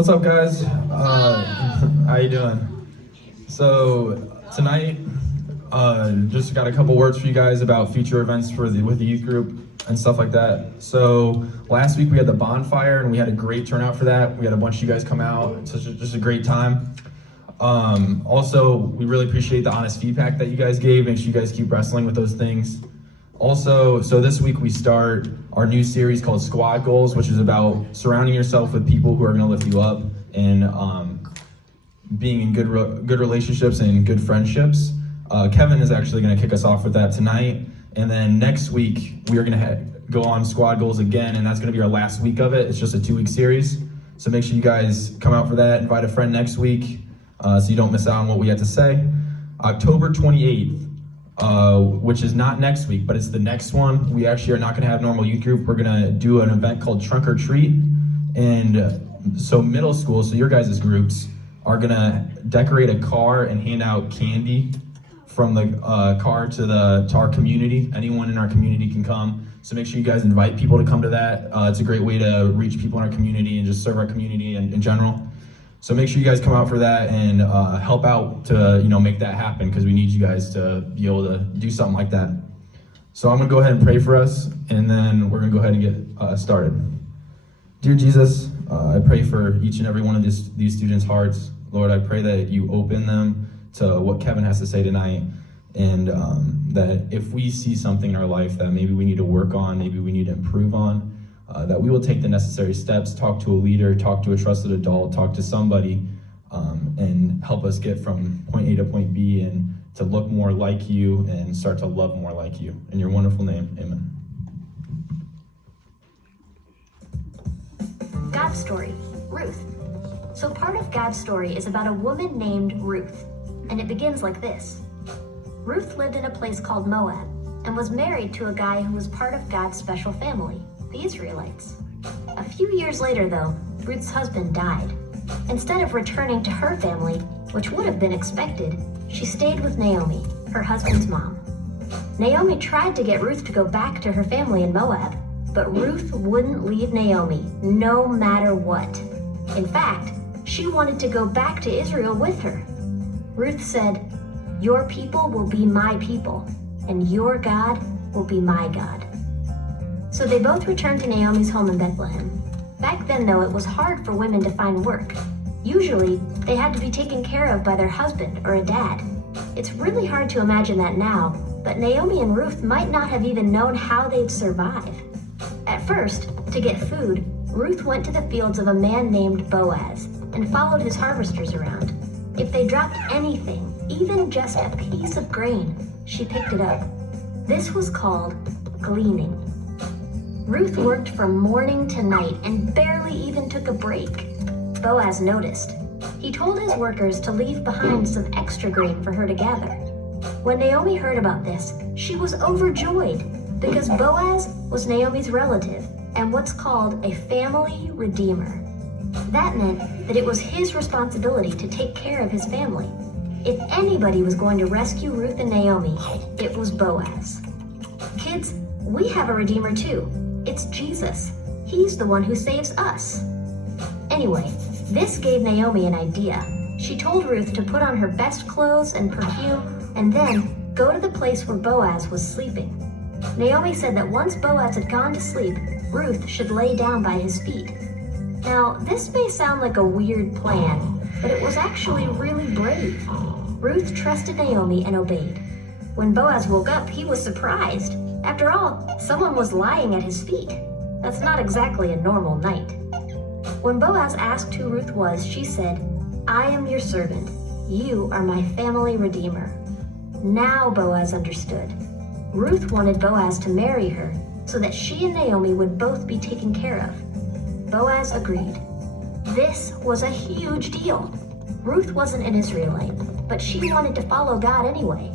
What's up, guys? How you doing? So tonight, just got a couple words for you guys about future events with the youth group and stuff like that. So last week we had the bonfire and we had a great turnout for that. We had a bunch of you guys come out. It's just a great time. Also, we really appreciate the honest feedback that you guys gave. Make sure you guys keep wrestling with those things. Also, so this week we start our new series called Squad Goals, which is about surrounding yourself with people who are going to lift you up and being in good relationships and good friendships. Kevin is actually going to kick us off with that tonight. And then next week, we are going to go on Squad Goals again, and that's going to be our last week of it. It's just a 2-week series. So make sure you guys come out for that. Invite a friend next week so you don't miss out on what we have to say. October 28th, which is not next week, but it's the next one. We actually are not going to have normal youth group. We're going to do an event called Trunk or Treat. And so middle school, so your guys' groups, are going to decorate a car and hand out candy from the car to our community. Anyone in our community can come. So make sure you guys invite people to come to that. It's a great way to reach people in our community and just serve our community in general. So make sure you guys come out for that and help out to make that happen, because we need you guys to be able to do something like that. So I'm gonna go ahead and pray for us, and then we're gonna go ahead and get started. Dear Jesus, I pray for each and every one of these students' hearts. Lord, I pray that you open them to what Kevin has to say tonight, and that if we see something in our life that maybe we need to work on, maybe we need to improve on, that we will take the necessary steps, talk to a leader, talk to a trusted adult, talk to somebody, and help us get from point A to point B and to look more like you and start to love more like you. In your wonderful name, amen. God's story, Ruth. So part of God's story is about a woman named Ruth, and it begins like this. Ruth lived in a place called Moab and was married to a guy who was part of God's special family, the Israelites. A few years later, though, Ruth's husband died. Instead of returning to her family, which would have been expected, she stayed with Naomi, her husband's mom. Naomi tried to get Ruth to go back to her family in Moab, but Ruth wouldn't leave Naomi, no matter what. In fact, she wanted to go back to Israel with her. Ruth said, "Your people will be my people, and your God will be my God." So they both returned to Naomi's home in Bethlehem. Back then, though, it was hard for women to find work. Usually, they had to be taken care of by their husband or a dad. It's really hard to imagine that now, but Naomi and Ruth might not have even known how they'd survive. At first, to get food, Ruth went to the fields of a man named Boaz and followed his harvesters around. If they dropped anything, even just a piece of grain, she picked it up. This was called gleaning. Ruth worked from morning to night and barely even took a break. Boaz noticed. He told his workers to leave behind some extra grain for her to gather. When Naomi heard about this, she was overjoyed because Boaz was Naomi's relative and what's called a family redeemer. That meant that it was his responsibility to take care of his family. If anybody was going to rescue Ruth and Naomi, it was Boaz. Kids, we have a redeemer too. It's Jesus. He's the one who saves us. Anyway, this gave Naomi an idea. She told Ruth to put on her best clothes and perfume and then go to the place where Boaz was sleeping. Naomi said that once Boaz had gone to sleep, Ruth should lay down by his feet. Now, this may sound like a weird plan, but it was actually really brave. Ruth trusted Naomi and obeyed. When Boaz woke up, he was surprised. After all, someone was lying at his feet. That's not exactly a normal night. When Boaz asked who Ruth was, she said, "I am your servant. You are my family redeemer." Now Boaz understood. Ruth wanted Boaz to marry her so that she and Naomi would both be taken care of. Boaz agreed. This was a huge deal. Ruth wasn't an Israelite, but she wanted to follow God anyway.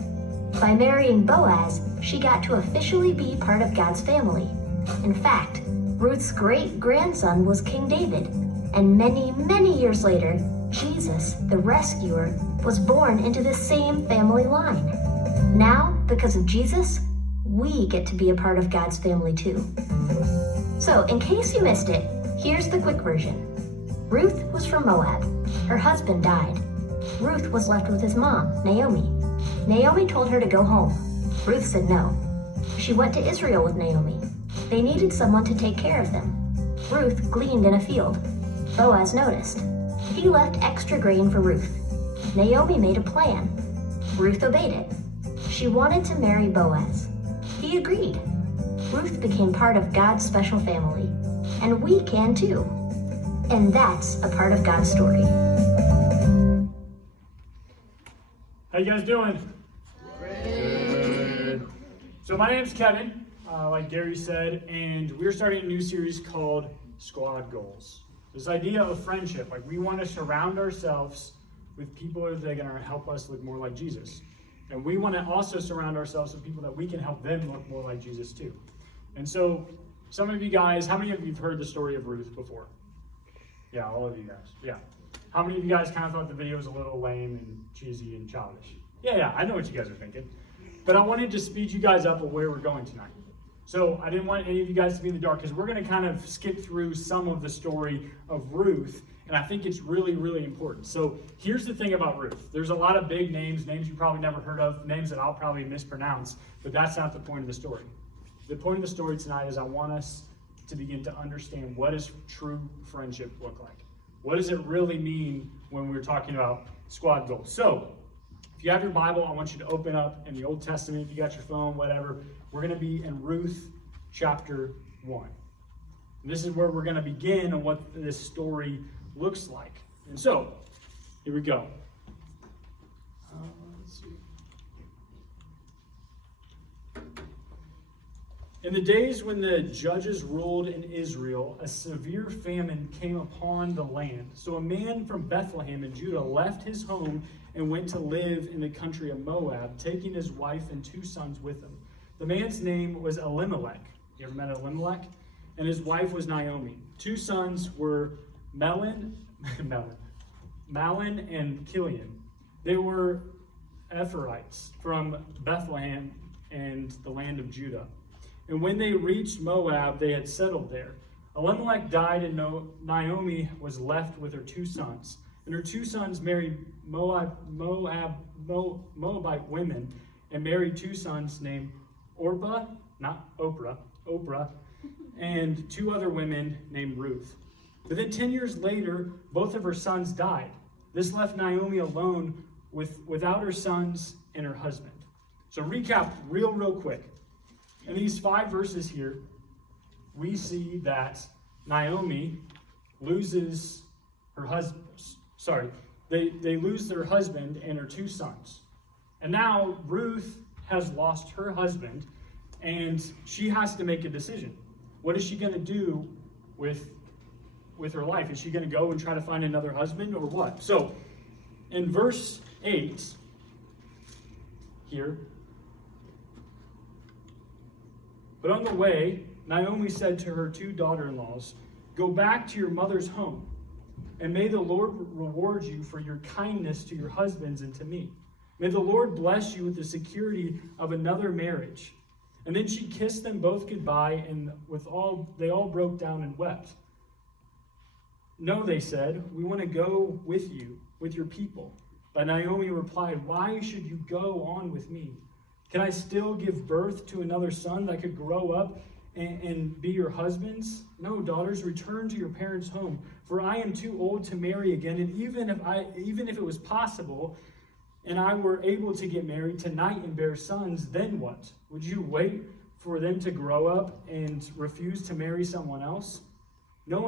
By marrying Boaz, she got to officially be part of God's family. In fact, Ruth's great-grandson was King David, and many, many years later, Jesus, the rescuer, was born into the same family line. Now, because of Jesus, we get to be a part of God's family too. So, in case you missed it, here's the quick version. Ruth was from Moab. Her husband died. Ruth was left with his mom, Naomi. Naomi told her to go home. Ruth said no. She went to Israel with Naomi. They needed someone to take care of them. Ruth gleaned in a field. Boaz noticed. He left extra grain for Ruth. Naomi made a plan. Ruth obeyed it. She wanted to marry Boaz. He agreed. Ruth became part of God's special family. And we can too. And that's a part of God's story. How you guys doing? Good. So my name's Kevin, like Gary said, and we're starting a new series called Squad Goals. This idea of friendship, like we want to surround ourselves with people that are going to help us look more like Jesus. And we want to also surround ourselves with people that we can help them look more like Jesus too. And so some of you guys, how many of you have heard the story of Ruth before? Yeah, all of you guys. Yeah. How many of you guys kind of thought the video was a little lame and cheesy and childish? Yeah, I know what you guys are thinking. But I wanted to speed you guys up of where we're going tonight. So I didn't want any of you guys to be in the dark because we're going to kind of skip through some of the story of Ruth, and I think it's really, really important. So here's the thing about Ruth. There's a lot of big names you probably never heard of, names that I'll probably mispronounce, but that's not the point of the story. The point of the story tonight is I want us to begin to understand what does true friendship look like. What does it really mean when we're talking about squad goals? So if you have your Bible, I want you to open up in the Old Testament. If you got your phone, whatever, we're going to be in Ruth chapter 1. And this is where we're going to begin on what this story looks like. And so, here we go. Let's see. In the days when the judges ruled in Israel, a severe famine came upon the land. So a man from Bethlehem in Judah left his home and went to live in the country of Moab, taking his wife and 2 sons with him. The man's name was Elimelech. You ever met Elimelech? And his wife was Naomi. 2 sons were Mahlon and Chilion. They were Ephrathites from Bethlehem and the land of Judah. And when they reached Moab, they had settled there. Elimelech died, and Naomi was left with her 2 sons. And her 2 sons married Moabite women, and married 2 sons named Orpah, not Oprah, and 2 other women named Ruth. But then 10 years later, both of her sons died. This left Naomi alone without her sons and her husband. So recap real quick. In these 5 verses here, we see that Naomi loses her husband. They lose their husband and her 2 sons. And now Ruth has lost her husband, and she has to make a decision. What is she going to do with her life? Is she going to go and try to find another husband, or what? So in verse 8 here, but on the way, Naomi said to her 2 daughter-in-laws, "Go back to your mother's home, and may the Lord reward you for your kindness to your husbands and to me. May the Lord bless you with the security of another marriage." And then she kissed them both goodbye, and they all broke down and wept. "No," they said, "we want to go with you, with your people." But Naomi replied, "Why should you go on with me? Can I still give birth to another son that could grow up and be your husband's? No, daughters, return to your parents' home, for I am too old to marry again. And even if it was possible, and I were able to get married tonight and bear sons, then what? Would you wait for them to grow up and refuse to marry someone else? No,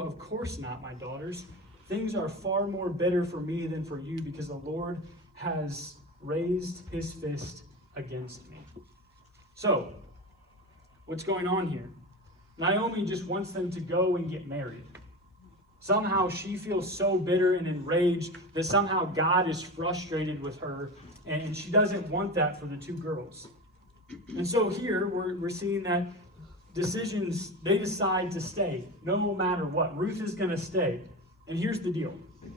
of course not, my daughters. Things are far more bitter for me than for you, because the Lord has raised his fist against me." So, what's going on here? Naomi just wants them to go and get married. Somehow she feels so bitter and enraged that somehow God is frustrated with her, and she doesn't want that for the 2 girls. And so here we're seeing that decisions, they decide to stay no matter what. Ruth is going to stay. And here's the deal.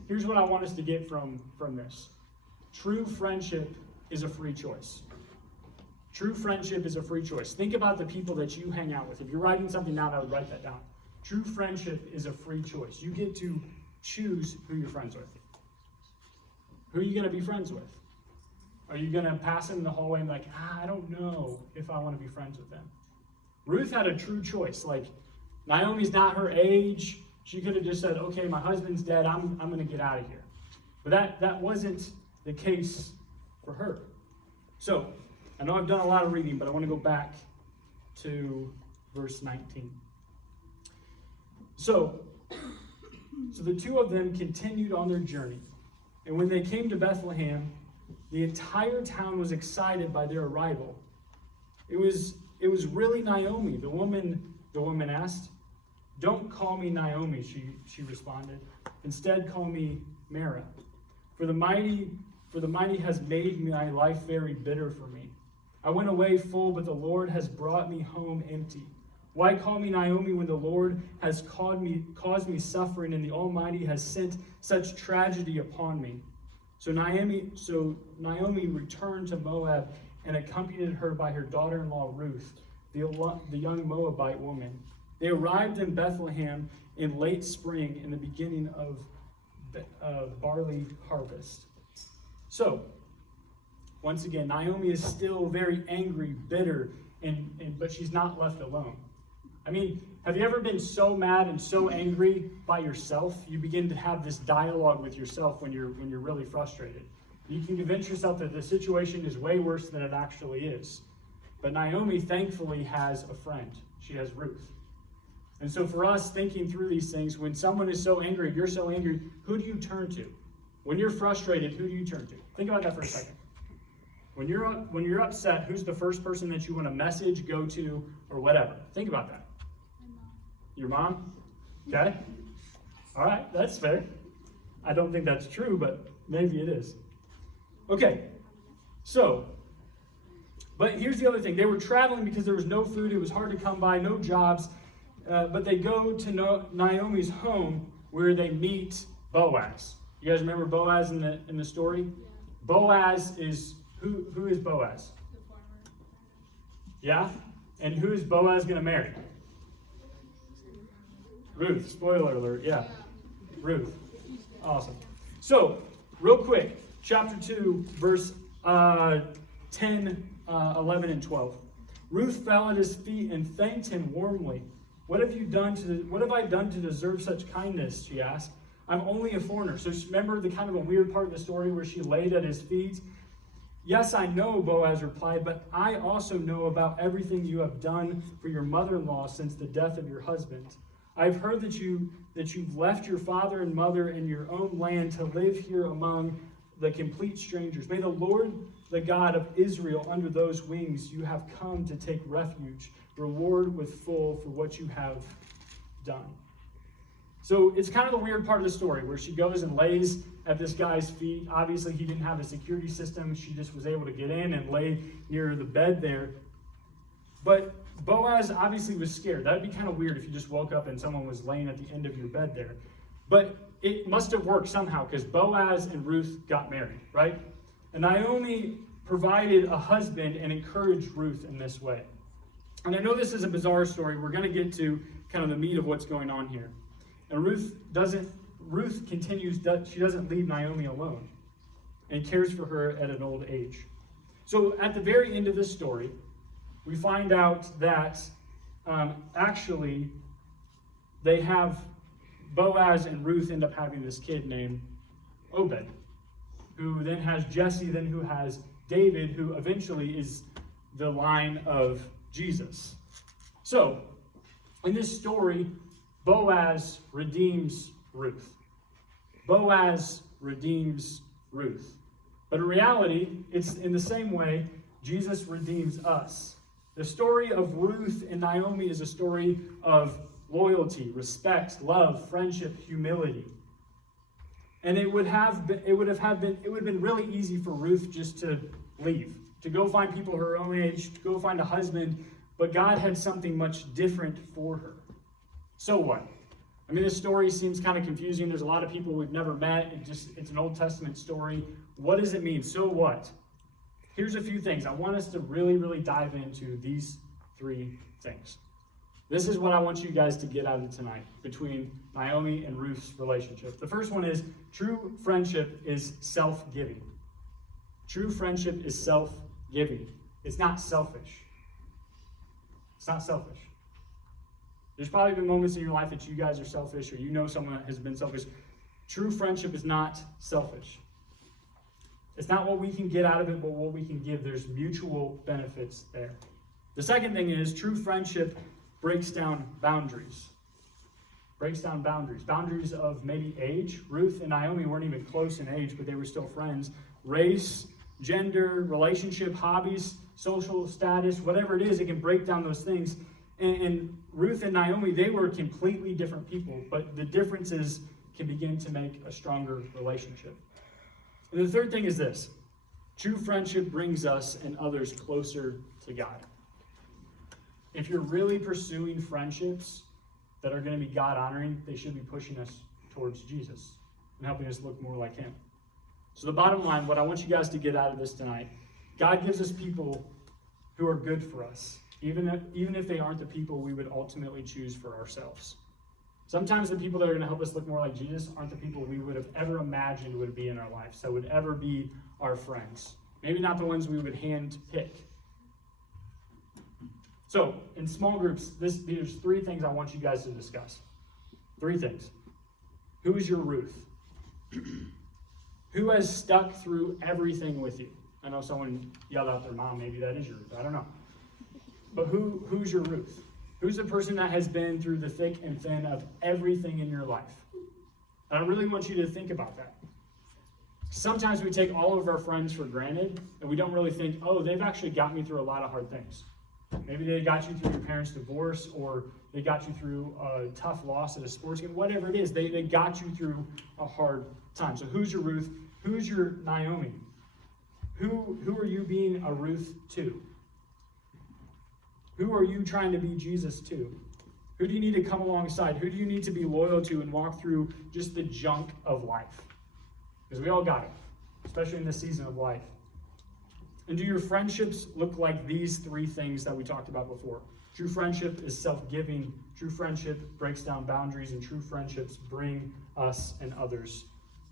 Here's what I want us to get from this. True friendship is a free choice. True friendship is a free choice. Think about the people that you hang out with. If you're writing something down, I would write that down. True friendship is a free choice. You get to choose who you're friends with. Who are you going to be friends with? Are you going to pass them in the hallway and be like, I don't know if I want to be friends with them? Ruth had a true choice. Like, Naomi's not her age. She could have just said, okay, my husband's dead. I'm going to get out of here. But that wasn't the case for her. So, I know I've done a lot of reading, but I want to go back to verse 19. So the two of them continued on their journey. And when they came to Bethlehem, the entire town was excited by their arrival. It was really Naomi. The woman asked. Don't call me Naomi, she responded. Instead, call me Mara. For the mighty has made my life very bitter for me. I went away full, but the Lord has brought me home empty. Why call me Naomi when the Lord has caused me suffering and the Almighty has sent such tragedy upon me? So Naomi returned to Moab and accompanied her by her daughter-in-law Ruth, the young Moabite woman. They arrived in Bethlehem in late spring in the beginning of barley harvest. So, once again, Naomi is still very angry, bitter, but she's not left alone. I mean, have you ever been so mad and so angry by yourself? You begin to have this dialogue with yourself when you're really frustrated. You can convince yourself that the situation is way worse than it actually is. But Naomi thankfully has a friend. She has Ruth. And so for us thinking through these things, when someone is so angry, you're so angry, who do you turn to? When you're frustrated, who do you turn to? Think about that for a second. When you're upset, who's the first person that you want to message, go to, or whatever? Think about that. Your mom? Okay. All right, that's fair. I don't think that's true, but maybe it is. Okay. So, but here's the other thing. They were traveling because there was no food. It was hard to come by, no jobs. But they go to Naomi's home where they meet Boaz. You guys remember Boaz in the story? Yeah. Boaz is, who is Boaz? The farmer. Yeah? And who is Boaz going to marry? Ruth. Spoiler alert, yeah. Ruth. Awesome. So, real quick, chapter 2, verse 10, 11, and 12. Ruth fell at his feet and thanked him warmly. What have I done to deserve such kindness? She asked. I'm only a foreigner. So remember the kind of a weird part of the story where she laid at his feet? Yes, I know, Boaz replied, but I also know about everything you have done for your mother-in-law since the death of your husband. I've heard that you've left your father and mother and your own land to live here among the complete strangers. May the Lord, the God of Israel, under those wings you have come to take refuge, reward with full for what you have done. So it's kind of the weird part of the story where she goes and lays at this guy's feet. Obviously, he didn't have a security system. She just was able to get in and lay near the bed there. But Boaz obviously was scared. That'd be kind of weird if you just woke up and someone was laying at the end of your bed there. But it must have worked somehow because Boaz and Ruth got married, right? And Naomi provided a husband and encouraged Ruth in this way. And I know this is a bizarre story. We're going to get to kind of the meat of what's going on here. And Ruth continues, she doesn't leave Naomi alone and cares for her at an old age. So at the very end of this story, we find out that actually they have Boaz and Ruth end up having this kid named Obed, who then has Jesse, then who has David, who eventually is the line of Jesus. So, in this story, Boaz redeems Ruth. Boaz redeems Ruth. But in reality, it's in the same way Jesus redeems us. The story of Ruth and Naomi is a story of loyalty, respect, love, friendship, humility. And it would have been really easy for Ruth just to leave, to go find people her own age, to go find a husband, but God had something much different for her. So what? I mean, this story seems kind of confusing. There's a lot of people we've never met. It's an Old Testament story. What does it mean? So what? Here's a few things. I want us to really, really dive into these three things. This is what I want you guys to get out of tonight between Naomi and Ruth's relationship. The first one is true friendship is self-giving. True friendship is self-giving. It's not selfish. It's not selfish. There's probably been moments in your life that you guys are selfish, or you know someone that has been selfish. True friendship is not selfish. It's not what we can get out of it, but what we can give. There's mutual benefits there. The second thing is true friendship breaks down boundaries. Breaks down boundaries. Boundaries of maybe age. Ruth and Naomi weren't even close in age, but they were still friends. Race, gender, relationship, hobbies, social status, whatever it is, it can break down those things. And Ruth and Naomi, they were completely different people, but the differences can begin to make a stronger relationship. And the third thing is this. True friendship brings us and others closer to God. If you're really pursuing friendships that are going to be God-honoring, they should be pushing us towards Jesus and helping us look more like him. So the bottom line, what I want you guys to get out of this tonight, God gives us people who are good for us, even if they aren't the people we would ultimately choose for ourselves. Sometimes the people that are going to help us look more like Jesus aren't the people we would have ever imagined would be in our lives, that would ever be our friends. Maybe not the ones we would hand pick. So, in small groups, there's three things I want you guys to discuss. Three things. Who is your Ruth? Who has stuck through everything with you? I know someone yelled out their mom, maybe that is your Ruth, I don't know. But who's your Ruth? Who's the person that has been through the thick and thin of everything in your life? And I really want you to think about that. Sometimes we take all of our friends for granted, and we don't really think, oh, they've actually got me through a lot of hard things. Maybe they got you through your parents' divorce, or they got you through a tough loss at a sports game, whatever it is, they got you through a hard time. So who's your Ruth? Who's your Naomi? Who are you being a Ruth to? Who are you trying to be Jesus to? Who do you need to come alongside? Who do you need to be loyal to and walk through just the junk of life? Because we all got it, especially in this season of life. And do your friendships look like these three things that we talked about before? True friendship is self-giving. True friendship breaks down boundaries, and true friendships bring us and others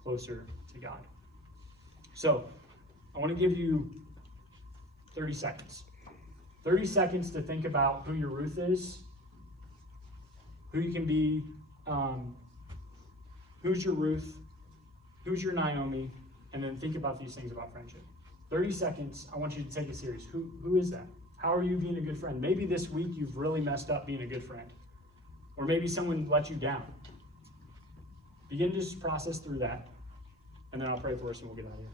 closer to God. So, I want to give you 30 seconds. 30 seconds to think about who your Ruth is, who you can be, who's your Ruth, who's your Naomi, and then think about these things about friendship. 30 seconds, I want you to take it serious. Who is that? How are you being a good friend? Maybe this week you've really messed up being a good friend. Or maybe someone let you down. Begin to just process through that, and then I'll pray for us and we'll get out of here.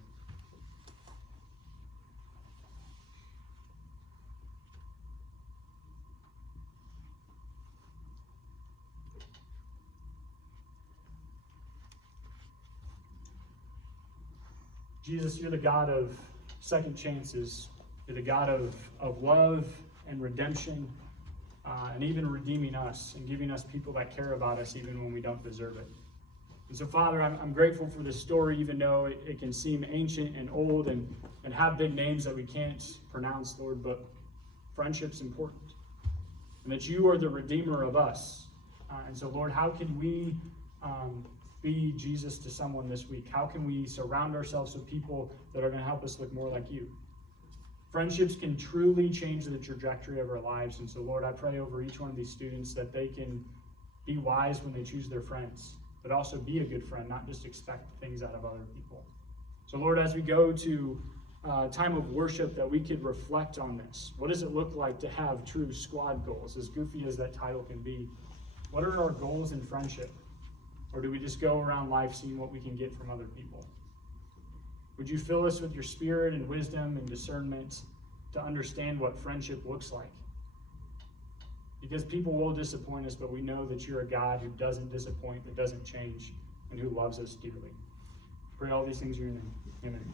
Jesus, you're the God of second chances. You're the God of love and redemption, and even redeeming us and giving us people that care about us even when we don't deserve it. And so, Father, I'm grateful for this story, even though it can seem ancient and old and have big names that we can't pronounce, Lord, but friendship's important. And that you are the Redeemer of us. And so, Lord, how can we be Jesus to someone this week? How can we surround ourselves with people that are going to help us look more like you? Friendships can truly change the trajectory of our lives. And so, Lord, I pray over each one of these students that they can be wise when they choose their friends, but also be a good friend, not just expect things out of other people. So, Lord, as we go to time of worship, that we could reflect on this. What does it look like to have true squad goals, as goofy as that title can be? What are our goals in friendship? Or do we just go around life seeing what we can get from other people? Would you fill us with your spirit and wisdom and discernment to understand what friendship looks like? Because people will disappoint us, but we know that you're a God who doesn't disappoint, that doesn't change, and who loves us dearly. Pray all these things in your name. Amen.